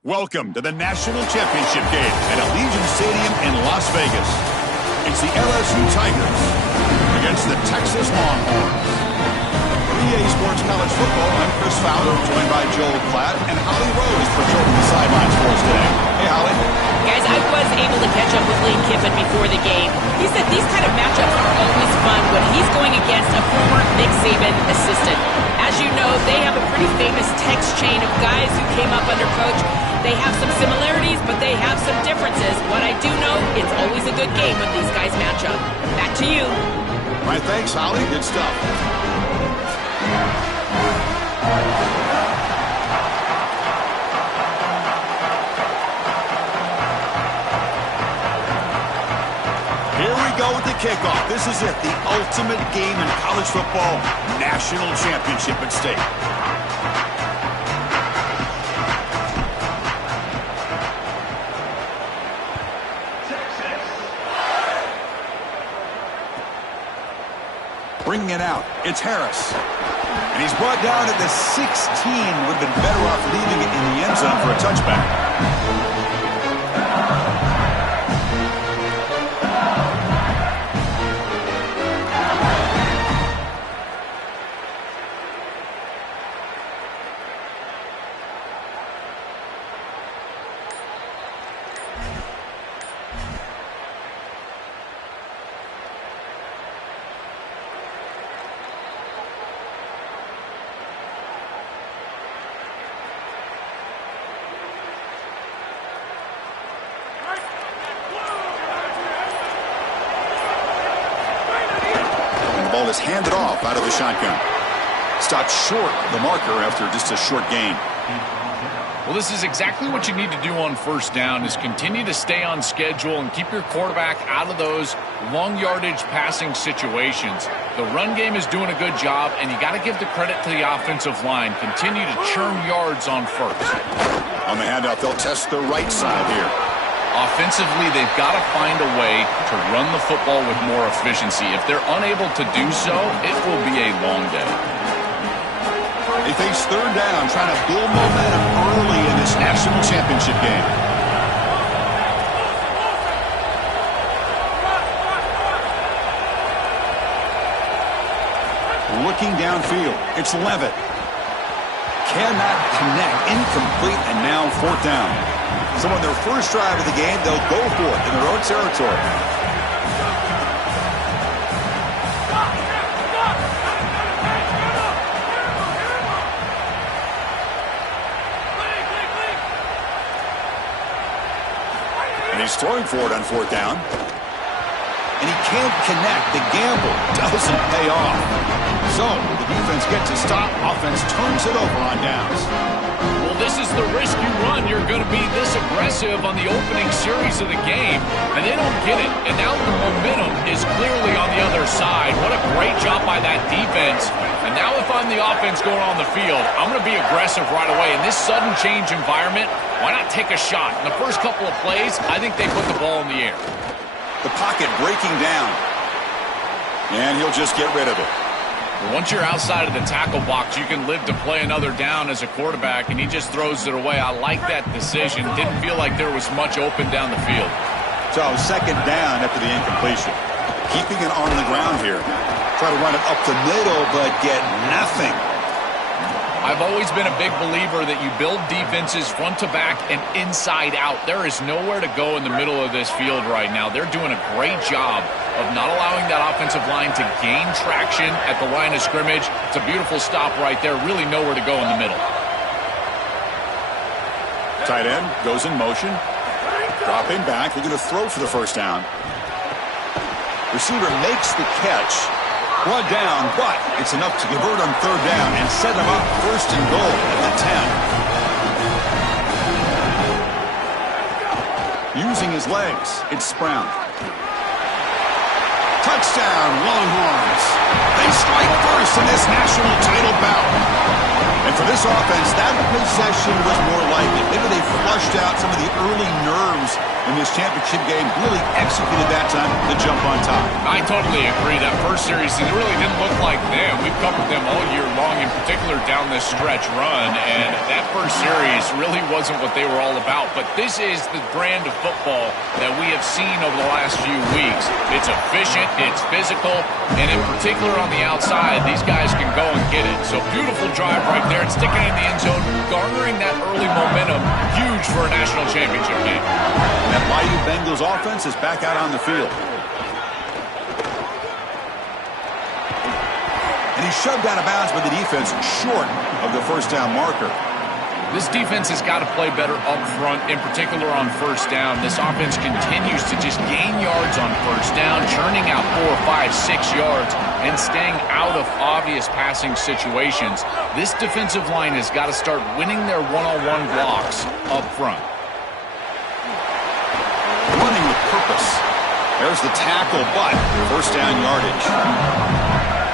Welcome to the National Championship game at Allegiant Stadium in Las Vegas. It's the LSU Tigers against the Texas Longhorns. For EA Sports College Football, I'm Chris Fowler, joined by Joel Klatt and Holly Rose patrolling the sidelines for us today. Hey, Holly. Guys, I was able to catch up with Lane Kiffin before the game. He said these kind of matchups are always fun when he's going against a former Nick Saban assistant. As you know, they have a pretty famous text chain of guys who came up under coach. They have some similarities, but they have some differences. What I do know, it's always a good game when these guys match up. Back to you. All right, thanks, Holly. Good stuff. Here we go with the kickoff. This is it, the ultimate game in college football, national championship at stake. Bringing it out, it's Harris. And he's brought down at the 16. Would have been better off leaving it in the end zone for a touchback. Ball is handed off out of the shotgun. Stopped short the marker after just a short gain. Well, this is exactly what you need to do on first down, is continue to stay on schedule and keep your quarterback out of those long yardage passing situations. The run game is doing a good job, and you got to give the credit to the offensive line. Continue to churn yards on first. On the handout, they'll test the right side here. Offensively, they've got to find a way to run the football with more efficiency. If they're unable to do so, it will be a long day. They face third down, trying to build momentum early in this national championship game. Looking downfield, it's Levitt. Cannot connect, incomplete, and now fourth down. So on their first drive of the game, they'll go for it in their own territory. And he's throwing for it on fourth down. And he can't connect. The gamble doesn't pay off. So the defense gets a stop. Offense turns it over on downs. Well, this is the risk you run. You're going to be this aggressive on the opening series of the game, and they don't get it. And now the momentum is clearly on the other side. What a great job by that defense. And now if I'm the offense going on the field, I'm going to be aggressive right away. In this sudden change environment, why not take a shot? In the first couple of plays, I think they put the ball in the air. The pocket breaking down. And he'll just get rid of it. Once you're outside of the tackle box, you can live to play another down as a quarterback, and he just throws it away. I like that decision. Didn't feel like there was much open down the field. So second down after the incompletion. Keeping it on the ground here. Try to run it up the middle, but get nothing. I've always been a big believer that you build defenses front to back and inside out. There is nowhere to go in the middle of this field right now. They're doing a great job of not allowing that offensive line to gain traction at the line of scrimmage. It's a beautiful stop right there. Really nowhere to go in the middle. Tight end goes in motion. Dropping back. They're going to throw for the first down. Receiver makes the catch. Brought down, but it's enough to convert on third down and set them up first and goal at the 10. Using his legs, it's Brown. Touchdown, Longhorns. They strike first in this national title bout. And for this offense, that possession was more like it. Maybe they flushed out some of the early nerves in this championship game, really executed that time to jump on top. I totally agree. That first series, it really didn't look like them. We've covered them all year long, and particularly spectacular down this stretch run, and that first series really wasn't what they were all about. But this is the brand of football that we have seen over the last few weeks. It's efficient, it's physical, and in particular on the outside, these guys can go and get it. So beautiful drive right there, and sticking in the end zone, garnering that early momentum, huge for a national championship game. That Bayou Bengals offense is back out on the field. And he's shoved out of bounds by the defense short of the first down marker. This defense has got to play better up front, in particular on first down. This offense continues to just gain yards on first down, churning out 4, 5, 6 yards, and staying out of obvious passing situations. This defensive line has got to start winning their one-on-one blocks up front. Running with purpose. There's the tackle, but first down yardage.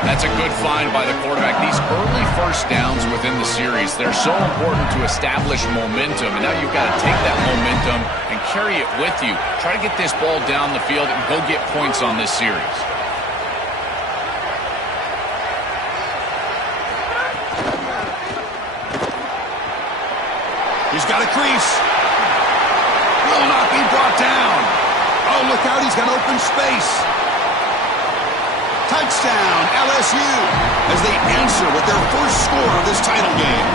That's a good find by the quarterback. These early first downs within the series, they're so important to establish momentum. And now you've got to take that momentum and carry it with you. Try to get this ball down the field and go get points on this series. He's got a crease. Will not be brought down. Oh, look out. He's got open space. Touchdown, LSU, as they answer with their first score of this title game.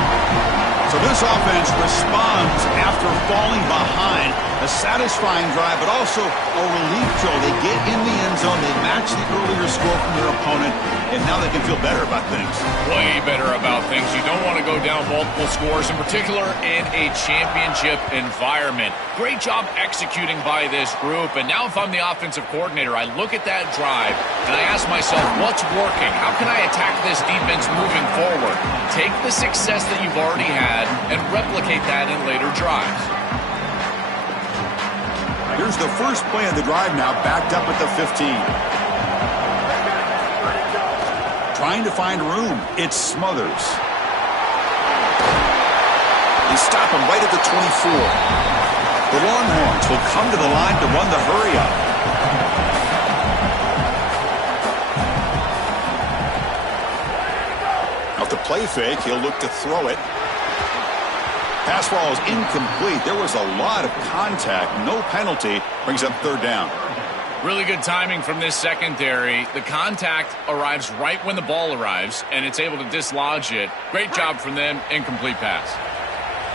So this offense responds after falling behind. A satisfying drive, but also a relief throw. They get in the end zone. They match the earlier score from their opponent, and now they can feel better about things. Way better about things. You don't want to go down multiple scores, in particular in a championship environment. Great job executing by this group. And now if I'm the offensive coordinator, I look at that drive, and I ask myself, what's working? How can I attack this defense moving forward? Take the success that you've already had and replicate that in later drives. Here's the first play of the drive now, backed up at the 15. Trying to find room. It's Smothers. They stop him right at the 24. The Longhorns will come to the line to run the hurry-up. Off the play fake, he'll look to throw it. Pass ball is incomplete. There was a lot of contact. No penalty. Brings up third down. Really good timing from this secondary. The contact arrives right when the ball arrives, and it's able to dislodge it. Great job from them. Incomplete pass.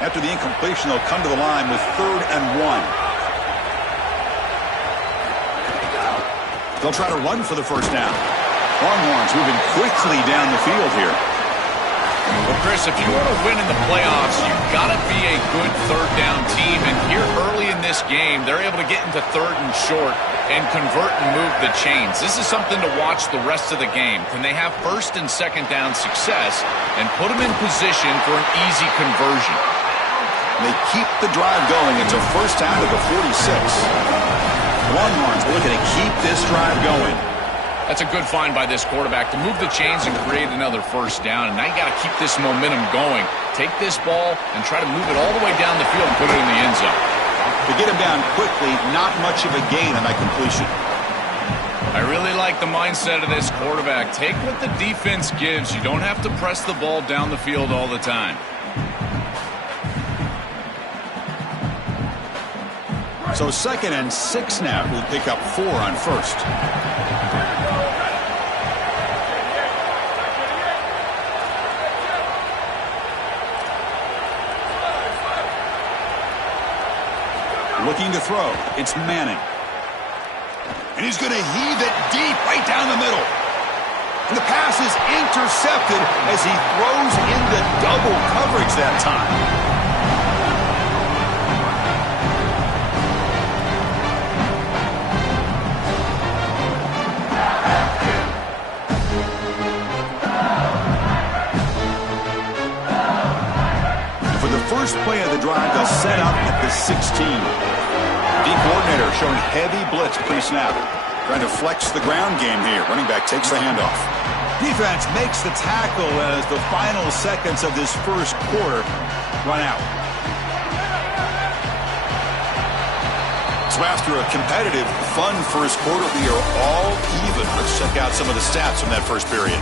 After the incompletion, they'll come to the line with 3rd and 1. They'll try to run for the first down. Longhorns moving quickly down the field here. Well, Chris, if you want to win in the playoffs, you've got to be a good third down team. And here early in this game, they're able to get into 3rd and short and convert and move the chains. This is something to watch the rest of the game. Can they have 1st and 2nd down success and put them in position for an easy conversion? They keep the drive going. It's a first down to the 46. Longhorns looking to keep this drive going. That's a good find by this quarterback to move the chains and create another first down. And now you got to keep this momentum going. Take this ball and try to move it all the way down the field and put it in the end zone. To get him down quickly, not much of a gain on that completion. I really like the mindset of this quarterback. Take what the defense gives. You don't have to press the ball down the field all the time. So 2nd and 6 now. We'll pick up 4 on first. Looking to throw. It's Manning. And he's going to heave it deep right down the middle. And the pass is intercepted as he throws into double coverage that time. First play of the drive, they'll set up at the 16. D coordinator showing heavy blitz pre-snap. Trying to flex the ground game here. Running back takes the handoff. Defense makes the tackle as the final seconds of this first quarter run out. So after a competitive, fun first quarter, we are all even. Let's check out some of the stats from that first period.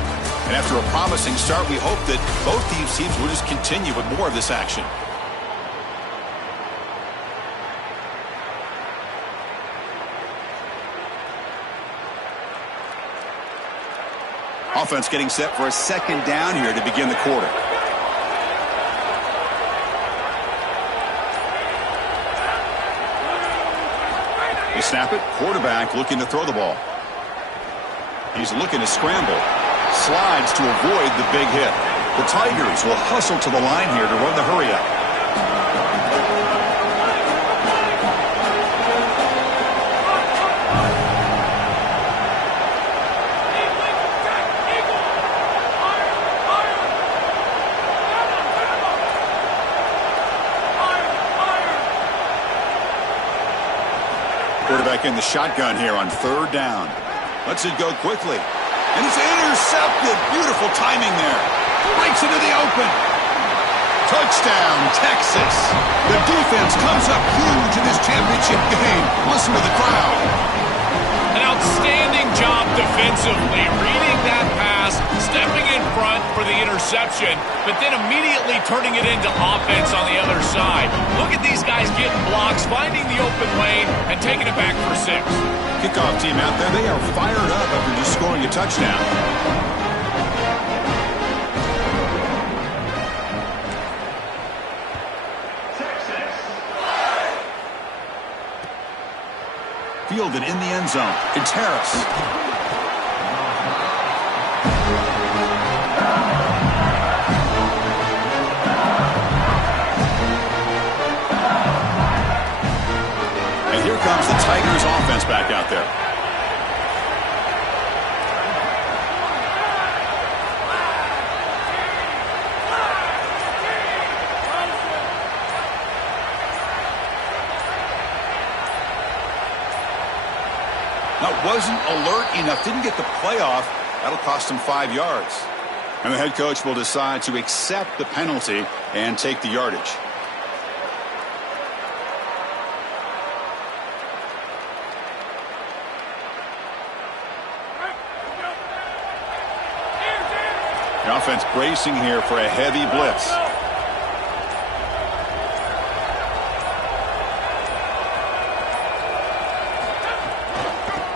And after a promising start, we hope that both these teams will just continue with more of this action. Offense getting set for a second down here to begin the quarter. They snap it. Quarterback looking to throw the ball. He's looking to scramble. Slides to avoid the big hit. The Tigers will hustle to the line here to run the hurry up. Quarterback in the shotgun here on third down. Lets it go quickly. And it's intercepted. Beautiful timing there. Breaks into the open. Touchdown, Texas. The defense comes up huge in this championship game. Listen to the crowd. An outstanding job defensively, reading that pass, stepping in front for the interception, but then immediately turning it into offense on the other side. Look at these guys getting blocks, finding the open lane, and taking it back for 6. Kickoff team out there, they are fired up after just scoring a touchdown. Fielded in the end zone. Contreras. And here comes the Tigers offense back out there. Wasn't alert enough, didn't get the play off. That'll cost him 5 yards. And the head coach will decide to accept the penalty and take the yardage. The offense bracing here for a heavy blitz.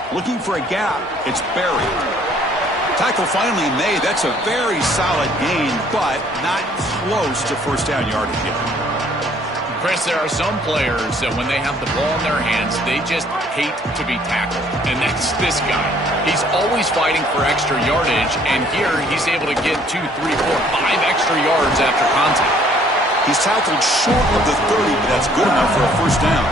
Looking for a gap. It's buried. Tackle finally made. That's a very solid gain, but not close to first down yardage yet. Chris, there are some players that when they have the ball in their hands, they just hate to be tackled. And that's this guy. He's always fighting for extra yardage, and here he's able to get 2, 3, 4, 5 extra yards after contact. He's tackled short of the 30, but that's good enough for a first down.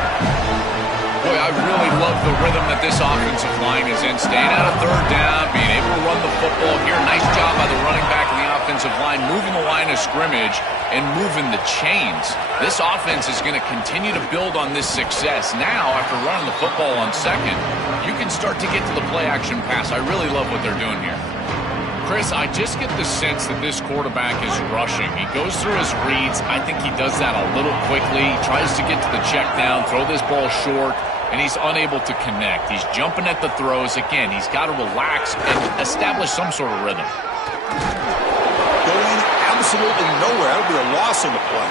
Boy, I really love the rhythm that this offensive line is in. Staying out of third down, being able to run the football here. Nice job by the running back and the offensive line, moving the line of scrimmage and moving the chains. This offense is going to continue to build on this success. Now, after running the football on second, you can start to get to the play-action pass. I really love what they're doing here. Chris, I just get the sense that this quarterback is rushing. He goes through his reads. I think he does that a little quickly. He tries to get to the check down, throw this ball short, and he's unable to connect. He's jumping at the throws. Again, he's got to relax and establish some sort of rhythm. Going absolutely nowhere. That'll be a loss on the play.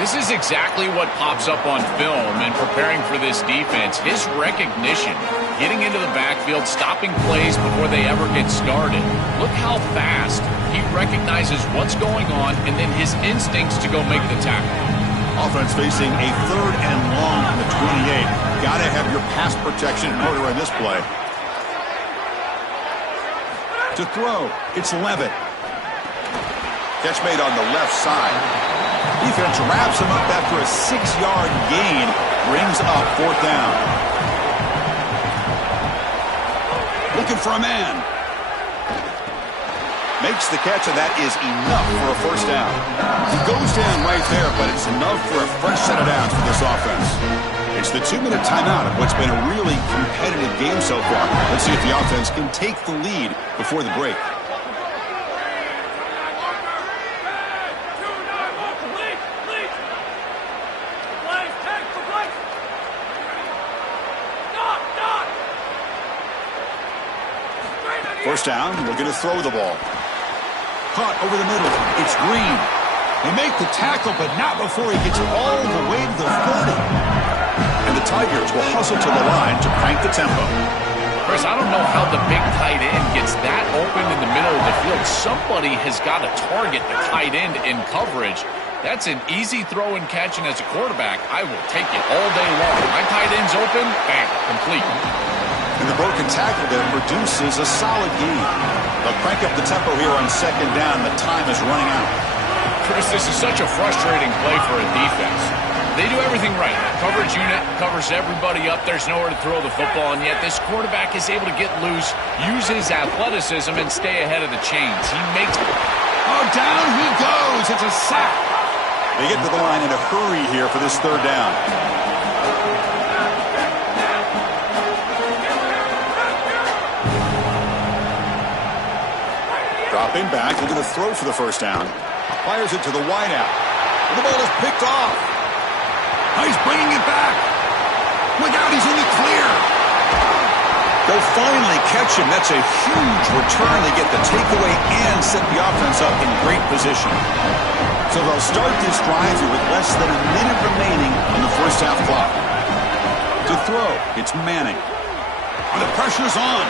This is exactly what pops up on film in preparing for this defense. His recognition, getting into the backfield, stopping plays before they ever get started. Look how fast he recognizes what's going on and then his instincts to go make the tackle. Offense facing a third and long from the 28. Got to have your pass protection in order on this play. To throw, it's Levitt. Catch made on the left side. Defense wraps him up after a 6-yard gain. Brings up fourth down. Looking for a man. Makes the catch, and that is enough for a first down. He goes down right there, but it's enough for a fresh set of downs for this offense. It's the 2-minute timeout of what's been a really competitive game so far. Let's see if the offense can take the lead before the break. first down, looking to throw the ball. Caught over the middle. It's Green. They make the tackle, but not before he gets all the way to the 30. And the Tigers will hustle to the line to crank the tempo. Chris, I don't know how the big tight end gets that open in the middle of the field. Somebody has got to target the tight end in coverage. That's an easy throw and catch, and as a quarterback, I will take it all day long. My tight end's open, bang, complete. And the broken tackle there produces a solid gain. They'll crank up the tempo here on second down. The time is running out. Chris, this is such a frustrating play for a defense. They do everything right. Coverage unit covers everybody up. There's nowhere to throw the football, and yet this quarterback is able to get loose, use his athleticism, and stay ahead of the chains. He makes... Oh, down he goes. It's a sack. They get to the line in a hurry here for this third down. Dropping back, looking to throw for the first down. Fires it to the wideout. The ball is picked off. Oh, he's bringing it back. Look out, he's in the clear. They'll finally catch him. That's a huge return. They get the takeaway and set the offense up in great position. So they'll start this drive here with less than a minute remaining on the first half clock. To throw, it's Manning. The pressure's on.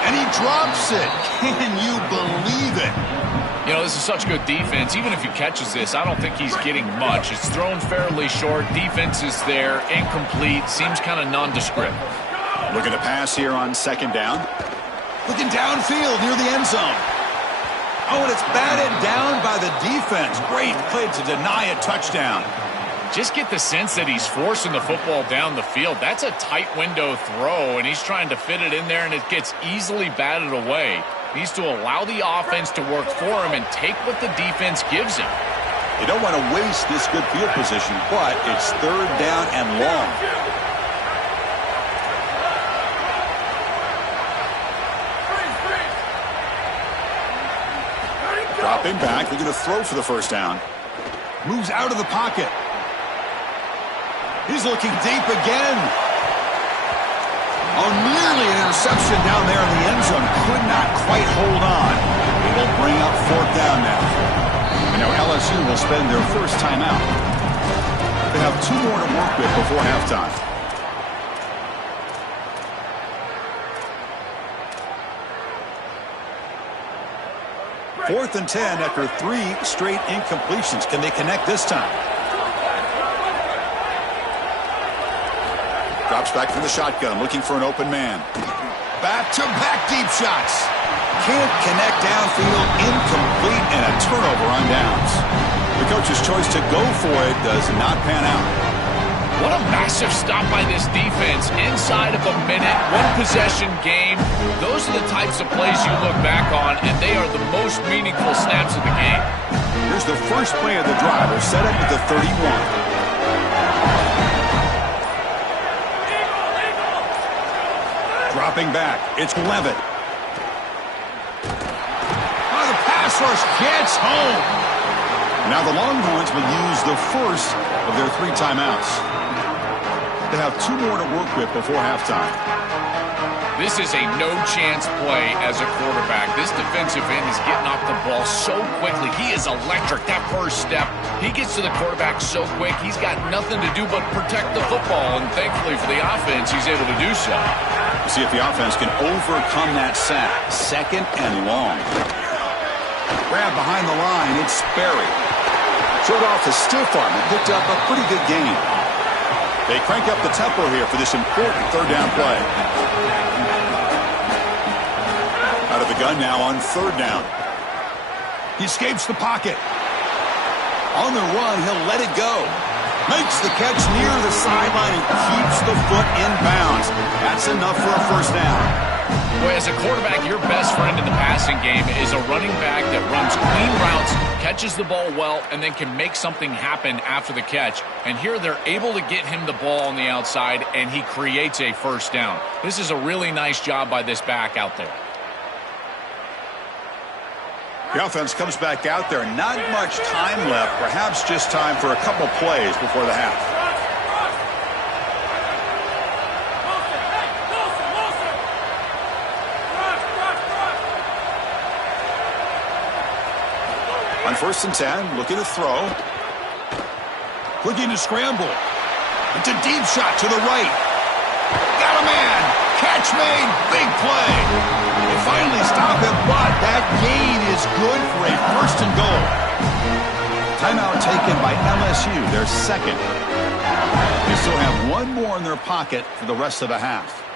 And he drops it. Can you believe it? You know, this is such good defense. Even if he catches this, I don't think he's getting much. It's thrown fairly short. Defense is there. Incomplete. Seems kind of nondescript. Looking to pass here on second down. Looking downfield near the end zone. Oh, and it's batted down by the defense. Great play to deny a touchdown. Just get the sense that he's forcing the football down the field. That's a tight window throw, and he's trying to fit it in there, and it gets easily batted away. He needs to allow the offense to work for him and take what the defense gives him. They don't want to waste this good field position, but it's third down and long. Dropping back, looking to throw for the first down. Moves out of the pocket. He's looking deep again. Oh, nearly an interception down there in the end zone. Could not quite hold on. It will bring up fourth down now. And now LSU will spend their first timeout. They have 2 more to work with before halftime. Fourth and 10 after 3 straight incompletions. Can they connect this time? Drops back from the shotgun, looking for an open man. Back-to-back deep shots. Can't connect downfield, incomplete, and a turnover on downs. The coach's choice to go for it does not pan out. What a massive stop by this defense. Inside of a minute, 1-possession game. Those are the types of plays you look back on, and they are the most meaningful snaps of the game. Here's the first play of the drive. They're set up at the 31. Dropping back, it's Levitt. Oh, the pass rush gets home. Now the Longhorns will use the first of their 3 timeouts. They have 2 more to work with before halftime. This is a no-chance play as a quarterback. This defensive end is getting off the ball so quickly. He is electric. That first step, he gets to the quarterback so quick. He's got nothing to do but protect the football, and thankfully for the offense, he's able to do so. We'll see if the offense can overcome that sack. Second and long. Grab behind the line. It's Sperry. Showed off the stiff arm and picked up a pretty good gain. They crank up the tempo here for this important third down play. Out of the gun now on third down. He escapes the pocket. On the run, he'll let it go. Makes the catch near the sideline and keeps the foot in bounds. That's enough for a first down. Boy, as a quarterback, your best friend in the passing game is a running back that runs clean routes, catches the ball well, and then can make something happen after the catch. And here they're able to get him the ball on the outside, and he creates a first down. This is a really nice job by this back out there. The offense comes back out there. Not much time left. Perhaps just time for a couple plays before the half. On 1st and 10, looking to throw. Looking to scramble. It's a deep shot to the right. Got a man. Catch made. Big play. They finally stop him, but that gain is good for a 1st and goal. Timeout taken by LSU, their second. They still have one more in their pocket for the rest of the half.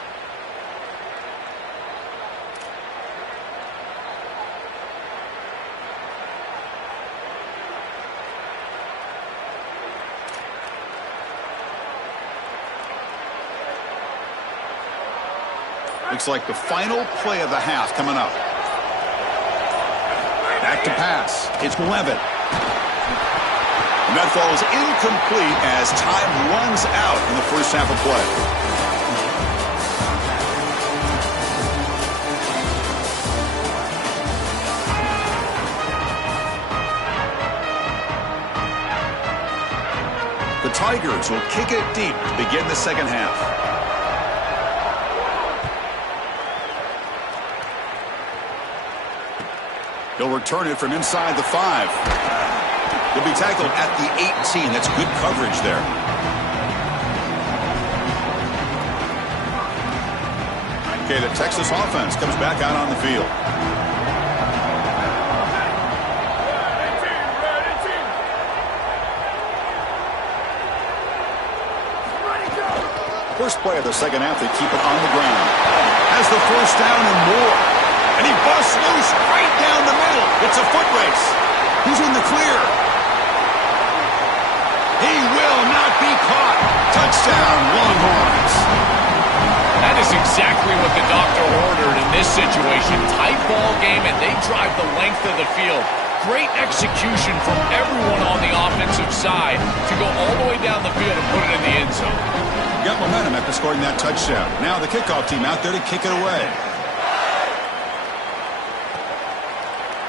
Looks like the final play of the half coming up. Back to pass. It's Levitt. And that falls incomplete as time runs out in the first half of play. The Tigers will kick it deep to begin the second half. He'll return it from inside the 5. He'll be tackled at the 18. That's good coverage there. Okay, the Texas offense comes back out on the field. First play of the second half, they keep it on the ground. Has the first down and more. And he busts loose right down the middle. It's a foot race. Who's in the clear? He will not be caught. Touchdown, Longhorns. That is exactly what the doctor ordered in this situation. Tight ball game, and they drive the length of the field. Great execution from everyone on the offensive side to go all the way down the field and put it in the end zone. Got momentum after scoring that touchdown. Now the kickoff team out there to kick it away.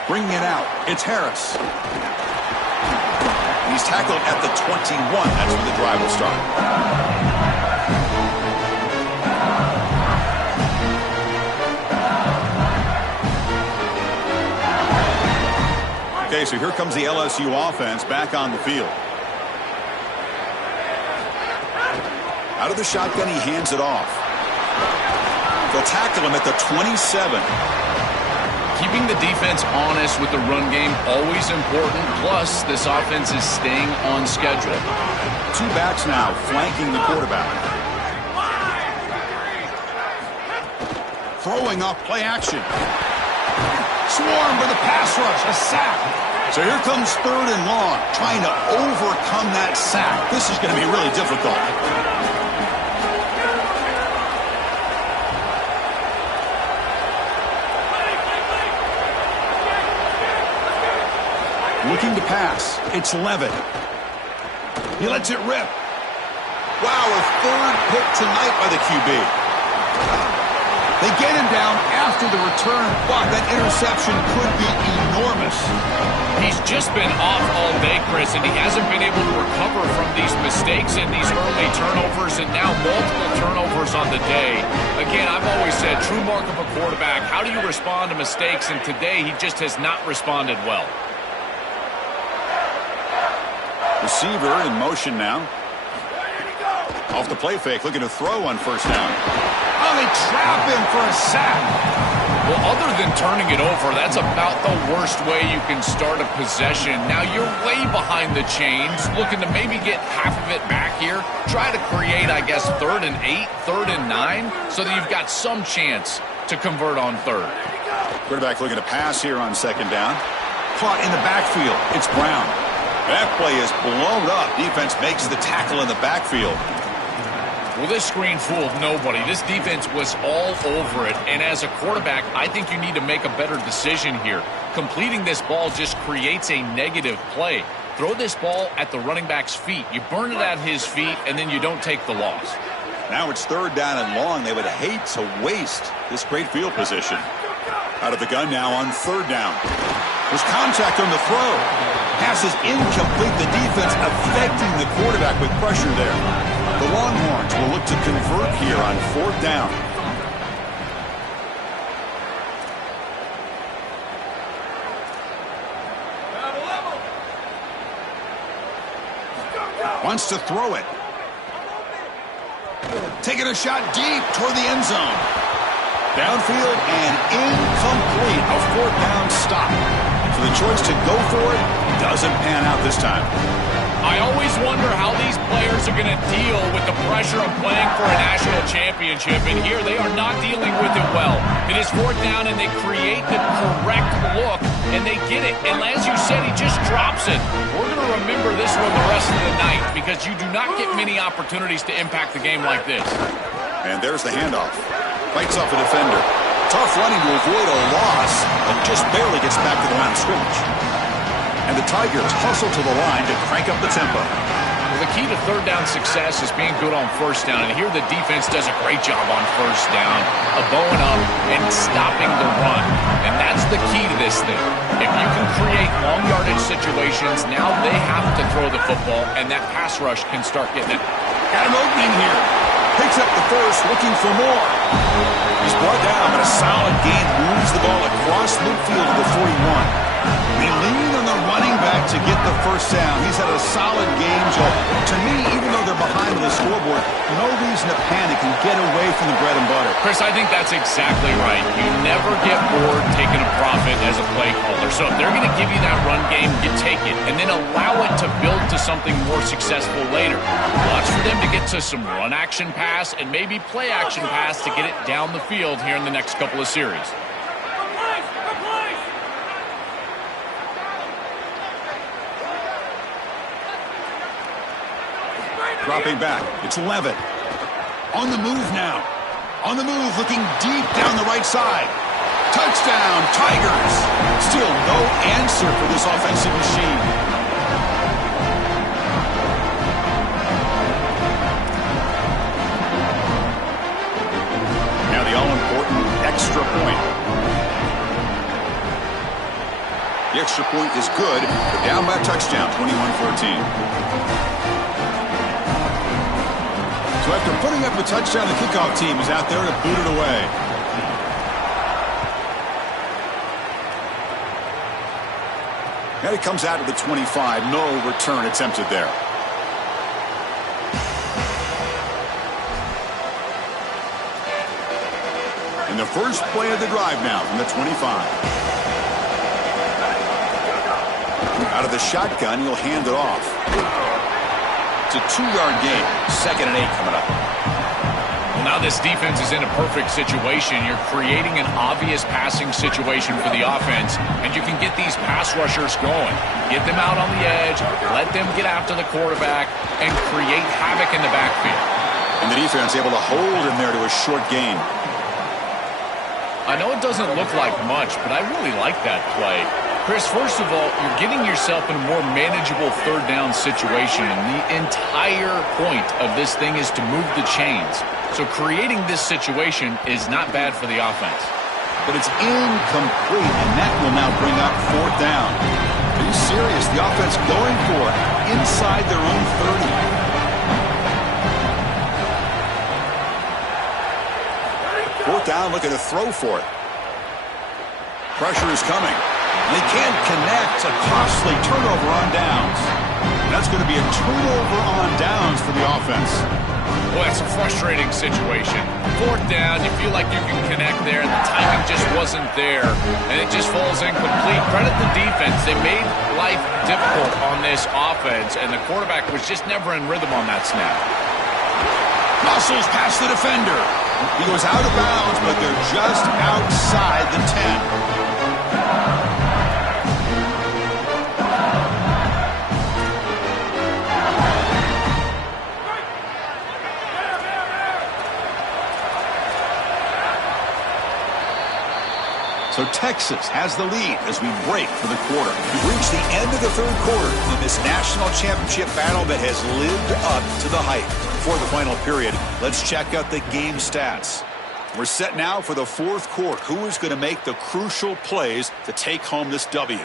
Bringing it out, it's Harris. He's tackled at the 21. That's where the drive will start. Okay, so here comes the LSU offense back on the field. Out of the shotgun, he hands it off. They'll tackle him at the 27. Keeping the defense honest with the run game, always important. Plus, this offense is staying on schedule. Two backs now flanking the quarterback. Throwing off play action. Swarm with a pass rush, a sack. So here comes 3rd and long, trying to overcome that sack. This is going to be really difficult. Looking to pass. It's Levitt. He lets it rip. Wow, a 3rd pick tonight by the QB. They get him down after the return. Wow, that interception could be enormous. He's just been off all day, Chris, and he hasn't been able to recover from these mistakes and these early turnovers, and now multiple turnovers on the day. Again, I've always said, true mark of a quarterback, how do you respond to mistakes? And today, he just has not responded well. Receiver in motion now. Off the play fake, looking to throw on 1st down. Oh, they trap him for a sack. Well, other than turning it over, that's about the worst way you can start a possession. Now you're way behind the chains, looking to maybe get half of it back here. Try to create, I guess, 3rd and 8, 3rd and 9, so that you've got some chance to convert on 3rd. Quarterback looking to pass here on 2nd down. Caught in the backfield. It's Brown. That play is blown up. Defense makes the tackle in the backfield. Well, this screen fooled nobody. This defense was all over it. And as a quarterback, I think you need to make a better decision here. Completing this ball just creates a negative play. Throw this ball at the running back's feet. You burn it at his feet, and then you don't take the loss. Now it's 3rd down and long. They would hate to waste this great field position. Out of the gun now on 3rd down. There's contact on the throw. Pass is incomplete. The defense affecting the quarterback with pressure there. The Longhorns will look to convert here on 4th down. Wants to throw it. Taking a shot deep toward the end zone. Downfield and incomplete. A fourth down stop. So the choice to go for it doesn't pan out this time. I always wonder how these players are going to deal with the pressure of playing for a national championship, and here they are not dealing with it well. It is fourth down, and they create the correct look, and they get it. And as you said, he just drops it. We're going to remember this one the rest of the night because you do not get many opportunities to impact the game like this. And there's the handoff. Fights off a defender. Tough running to avoid a loss, and just barely gets back to the line of scrimmage. And the Tigers hustle to the line to crank up the tempo. Well, the key to third down success is being good on first down. And here the defense does a great job on first down of bowing up and stopping the run. And that's the key to this thing. If you can create long yardage situations, now they have to throw the football, and that pass rush can start getting it. Got an opening here. Picks up the first, looking for more. He's brought down, but a solid gain moves the ball across midfield to the 41. They lean on the running back to get the first down. He's had a solid game, Joe. To me, even though they're behind on the scoreboard, no reason to panic and get away from the bread and butter. Chris, I think that's exactly right. You never get bored taking a profit as a play caller. So if they're going to give you that run game, you take it, and then allow it to build to something more successful later. Watch for them to get to some run action pass and maybe play action pass to get it down the field here in the next couple of series. Dropping back. It's Levitt. On the move now. On the move, looking deep down the right side. Touchdown, Tigers. Still no answer for this offensive machine. Now the all-important extra point. The extra point is good. They're down by a touchdown, 21-14. So after putting up a touchdown, the kickoff team is out there to boot it away. And it comes out of the 25. No return attempted there. And the first play of the drive now from the 25. Out of the shotgun, he'll hand it off. It's a 2-yard gain. 2nd and 8 coming up. Well, now this defense is in a perfect situation. You're creating an obvious passing situation for the offense, and you can get these pass rushers going. Get them out on the edge, let them get after the quarterback, and create havoc in the backfield. And the defense able to hold him there to a short gain. I know it doesn't look like much, but I really like that play. Chris, first of all, you're getting yourself in a more manageable third down situation, and the entire point of this thing is to move the chains. So creating this situation is not bad for the offense. But it's incomplete, and that will now bring up fourth down. Are you serious? The offense going for it inside their own 30. Fourth down, looking to throw for it. Pressure is coming. They can't connect. A costly turnover on downs. That's going to be a turnover on downs for the offense. Well, it's a frustrating situation. Fourth down, you feel like you can connect there, and the timing just wasn't there, and it just falls incomplete. Credit the defense. They made life difficult on this offense, and the quarterback was just never in rhythm on that snap. Muscles past the defender. He goes out of bounds, but they're just outside the 10. So Texas has the lead as we break for the quarter. We've reached the end of the third quarter in this national championship battle that has lived up to the hype. Before the final period, let's check out the game stats. We're set now for the fourth quarter. Who is going to make the crucial plays to take home this W?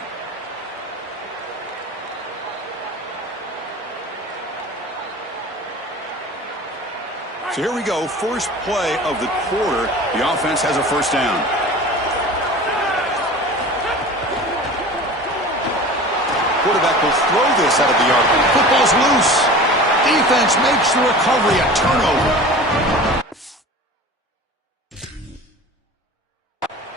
So here we go. First play of the quarter. The offense has a first down. Quarterback will throw this out of the yard. Football's loose. defense makes the recovery a turnover.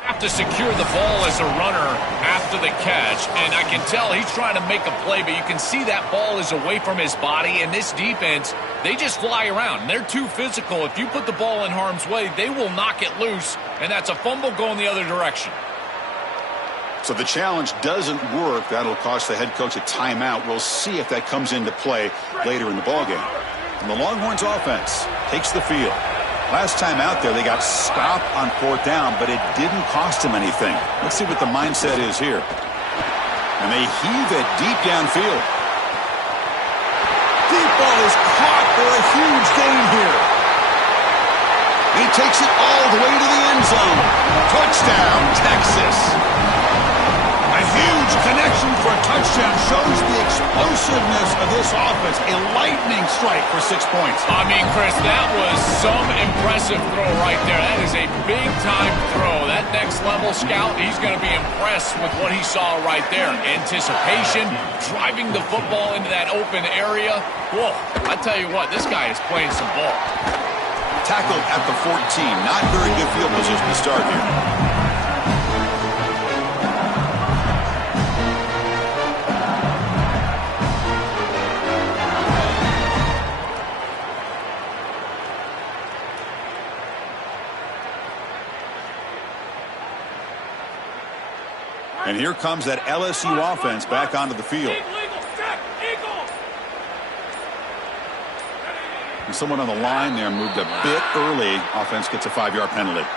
Have to secure the ball as a runner after the catch, and I can tell he's trying to make a play, but you can see that ball is away from his body, and this defense, they just fly around. They're too physical. If you put the ball in harm's way, they will knock it loose, and that's a fumble going the other direction. So the challenge doesn't work. That'll cost the head coach a timeout. We'll see if that comes into play later in the ballgame. And the Longhorns offense takes the field. Last time out there, they got stopped on 4th down, but it didn't cost them anything. Let's see what the mindset is here. And they heave it deep downfield. Deep ball is caught for a huge gain here. He takes it all the way to the end zone. Touchdown, Texas. A huge connection for a touchdown shows the explosiveness of this offense. A lightning strike for 6 points. I mean, Chris, that was some impressive throw right there. That is a big-time throw. That next-level scout, he's going to be impressed with what he saw right there. Anticipation, driving the football into that open area. Whoa, I tell you what, this guy is playing some ball. Tackled at the 14. Not very good field position to start here. And here comes that LSU offense back onto the field. And someone on the line there moved a bit early. Offense gets a 5-yard penalty.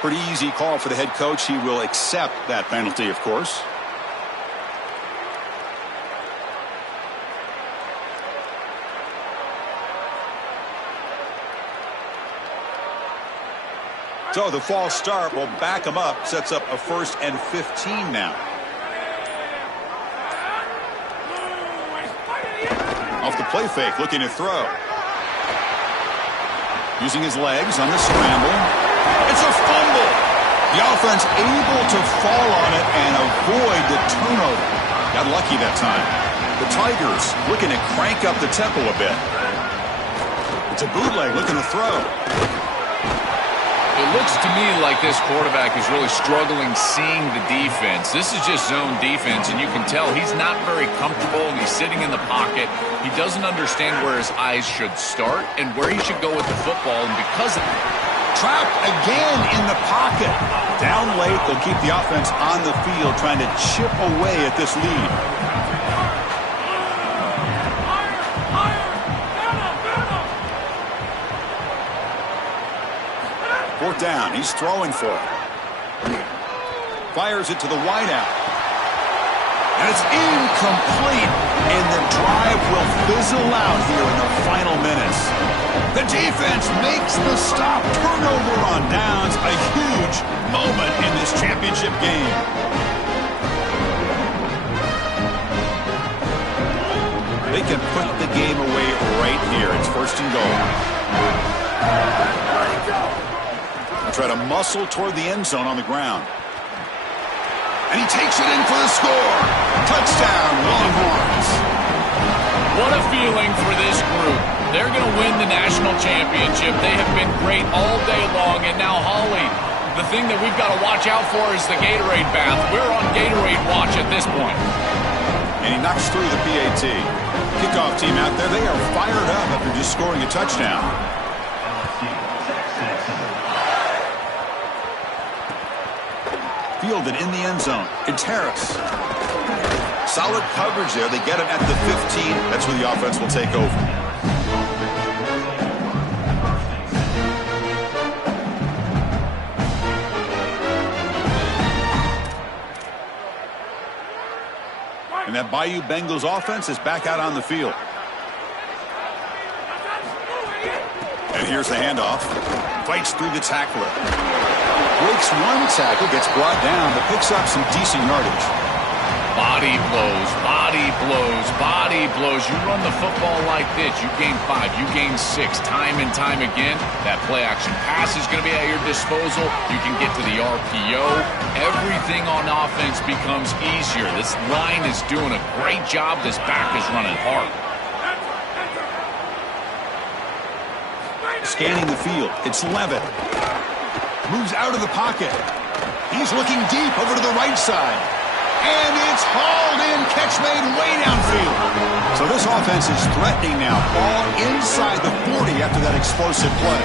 Pretty easy call for the head coach. He will accept that penalty, of course. So the false start will back him up, sets up a 1st and 15 now. Off the play fake, looking to throw. Using his legs on the scramble. It's a fumble. The offense able to fall on it and avoid the turnover. Got lucky that time. The Tigers looking to crank up the tempo a bit. It's a bootleg looking to throw. It looks to me like this quarterback is really struggling seeing the defense. This is just zone defense, and you can tell he's not very comfortable, and he's sitting in the pocket. He doesn't understand where his eyes should start and where he should go with the football, and because of it. Trapped again in the pocket. Down late, they'll keep the offense on the field trying to chip away at this lead. Fourth down, he's throwing for it. Fires it to the wideout. And it's incomplete. And the drive will fizzle out here in the final minutes. The defense makes the stop. Turnover on downs. A huge moment in this championship game. They can put the game away right here. It's 1st and goal. Try to muscle toward the end zone on the ground. And he takes it in for the score. Touchdown, Longhorns. What a feeling for this group. They're going to win the national championship. They have been great all day long. And now, Holly, the thing that we've got to watch out for is the Gatorade bath. We're on Gatorade watch at this point. And he knocks through the PAT. Kickoff team out there, they are fired up after just scoring a touchdown. Fielded in the end zone. It's Harris. Solid coverage there. They get him at the 15. That's where the offense will take over. And that Bayou Bengals offense is back out on the field. And here's the handoff. Fights through the tackler. Breaks one tackle, gets brought down, but picks up some decent yardage. Body blows, body blows, body blows. You run the football like this, you gain 5, you gain 6, time and time again. That play-action pass is going to be at your disposal. You can get to the RPO. Everything on offense becomes easier. This line is doing a great job. This back is running hard. Scanning the field, it's Levitt. Moves out of the pocket. He's looking deep over to the right side. And it's hauled in, catch made way downfield. So this offense is threatening now. Ball inside the 40 after that explosive play.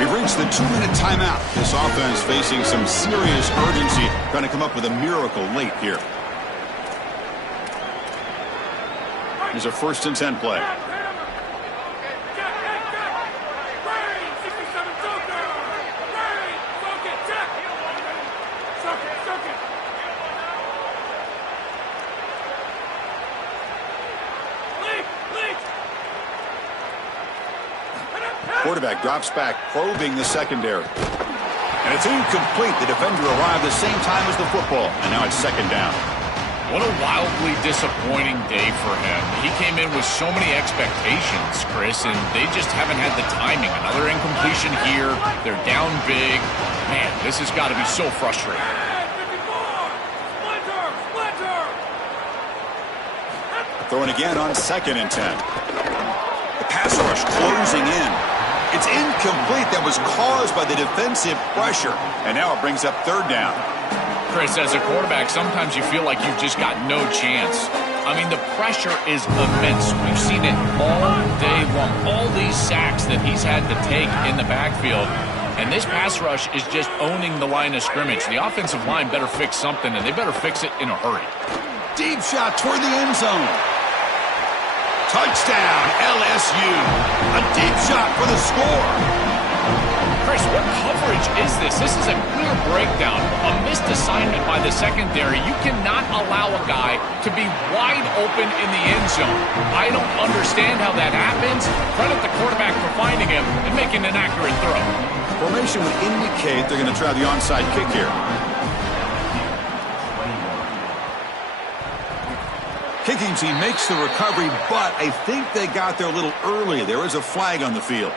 We've reached the 2-minute timeout. This offense facing some serious urgency, trying to come up with a miracle late here. Here's a 1st and 10 play. Quarterback drops back, probing the secondary. And it's incomplete. The defender arrived the same time as the football, and now it's 2nd down. What a wildly disappointing day for him. He came in with so many expectations, Chris, and they just haven't had the timing. Another incompletion here. They're down big. Man, this has got to be so frustrating. Throwing again on 2nd and 10. The pass rush closing in. It's incomplete. That was caused by the defensive pressure. And now it brings up 3rd down. Chris, as a quarterback, sometimes you feel like you've just got no chance. I mean, the pressure is immense. We've seen it all day long. All these sacks that he's had to take in the backfield. And this pass rush is just owning the line of scrimmage. The offensive line better fix something, and they better fix it in a hurry. Deep shot toward the end zone. Touchdown, LSU. A deep shot for the score. Chris, what coverage is this? This is a clear breakdown, a missed assignment by the secondary. You cannot allow a guy to be wide open in the end zone. I don't understand how that happens. Credit the quarterback for finding him and making an accurate throw. Formation would indicate they're going to try the onside kick here. Kicking team makes the recovery, but I think they got there a little early. There is a flag on the field.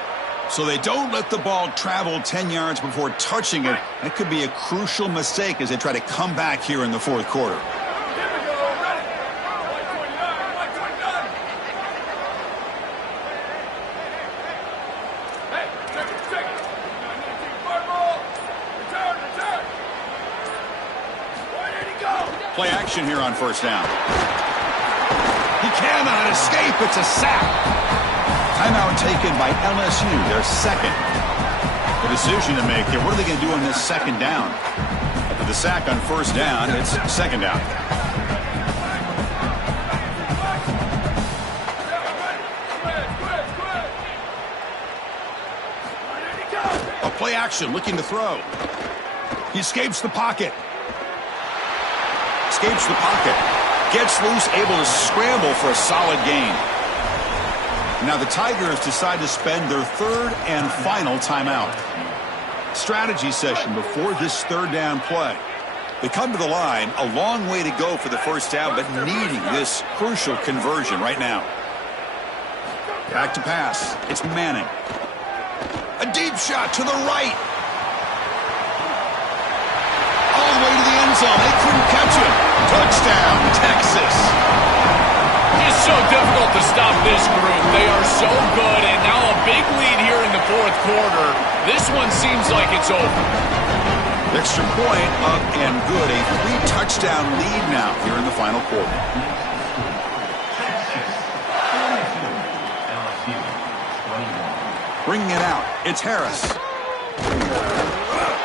So they don't let the ball travel 10 yards before touching it. That could be a crucial mistake as they try to come back here in the 4th quarter. Play action here on 1st down. He cannot escape. It's a sack. Timeout taken by LSU, their 2nd. The decision to make here, what are they going to do on this 2nd down? After the sack on 1st down, it's 2nd down. A play action, looking to throw. He escapes the pocket. Escapes the pocket. Gets loose, able to scramble for a solid gain. Now the Tigers decide to spend their 3rd and final timeout. Strategy session before this 3rd down play. They come to the line, a long way to go for the 1st down, but needing this crucial conversion right now. Back to pass. It's Manning. A deep shot to the right. All the way to the end zone. They couldn't catch him. Touchdown, Texas. It's so difficult to stop this group. They are so good, and now a big lead here in the 4th quarter. This one seems like it's over. Extra point up and good. A 3-touchdown lead now here in the final quarter. Bringing it out. It's Harris.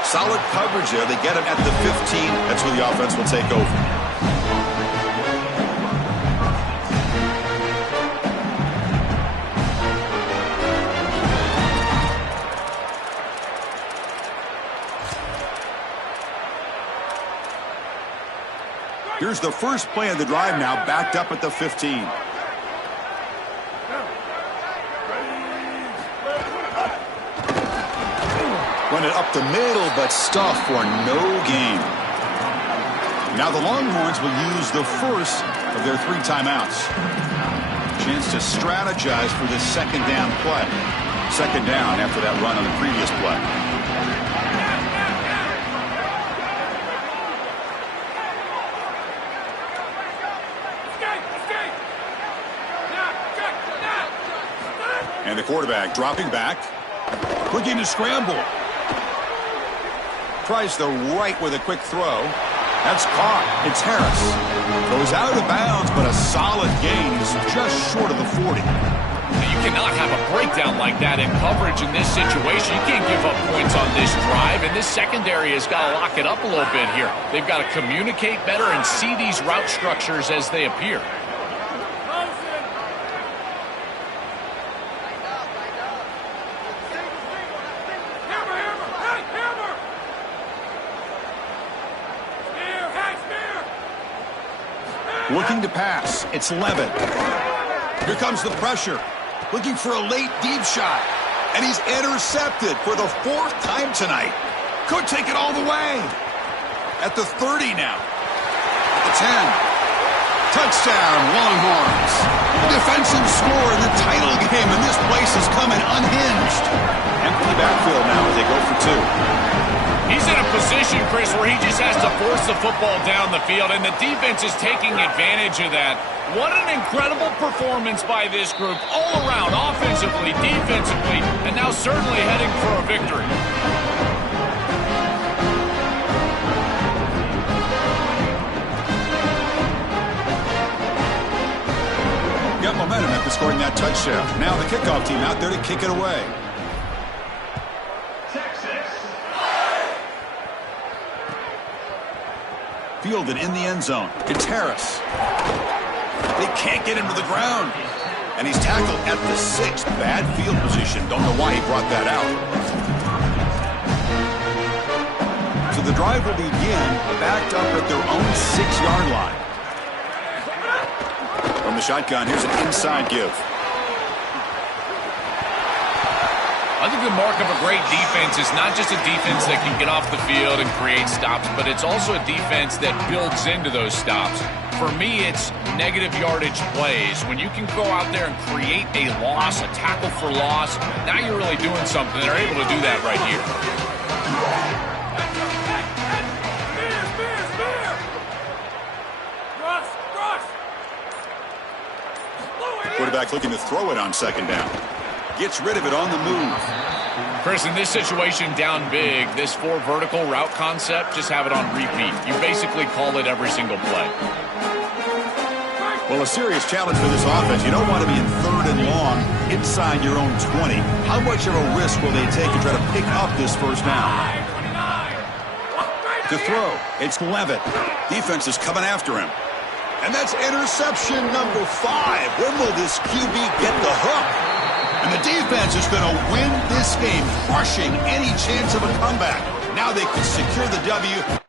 Solid coverage there. They get him at the 15. That's where the offense will take over. Here's the first play of the drive now, backed up at the 15. Run it up the middle, but stuffed for no gain. Now the Longhorns will use the first of their 3 timeouts. Chance to strategize for this 2nd down play. 2nd down after that run on the previous play. And the quarterback dropping back. Looking to scramble. Tries the right with a quick throw. That's caught. It's Harris. Goes out of bounds, but a solid gain. He's just short of the 40. You cannot have a breakdown like that in coverage in this situation. You can't give up points on this drive, and this secondary has got to lock it up a little bit here. They've got to communicate better and see these route structures as they appear. Looking to pass. It's Levin. Here comes the pressure. Looking for a late deep shot. And he's intercepted for the 4th time tonight. Could take it all the way. At the 30 now. At the 10. Touchdown, Longhorns. Defensive score in the title game, and this place is coming unhinged. Empty backfield now as they go for 2. He's in a position, Chris, where he just has to force the football down the field, and the defense is taking advantage of that. What an incredible performance by this group, all around, offensively, defensively, and now certainly heading for a victory. Got momentum after scoring that touchdown. Now the kickoff team out there to kick it away. Fielded in the end zone. It's Harris. They can't get him to the ground. And he's tackled at the 6th. Bad field position. Don't know why he brought that out. So the drive will begin backed up at their own 6-yard line. From the shotgun, here's an inside give. I think the mark of a great defense is not just a defense that can get off the field and create stops, but it's also a defense that builds into those stops. For me, it's negative yardage plays. When you can go out there and create a loss, a tackle for loss, now you're really doing something. They're able to do that right here. Quarterback looking to throw it on 2nd down. Gets rid of it on the move. Chris, in this situation, down big, this 4 vertical route concept, just have it on repeat. You basically call it every single play. Well, a serious challenge for this offense. You don't want to be in 3rd and long inside your own 20. How much of a risk will they take to try to pick up this 1st down? To throw, it's Levitt. Defense is coming after him. And that's interception number 5. When will this QB get the hook? And the defense is going to win this game, crushing any chance of a comeback. Now they can secure the W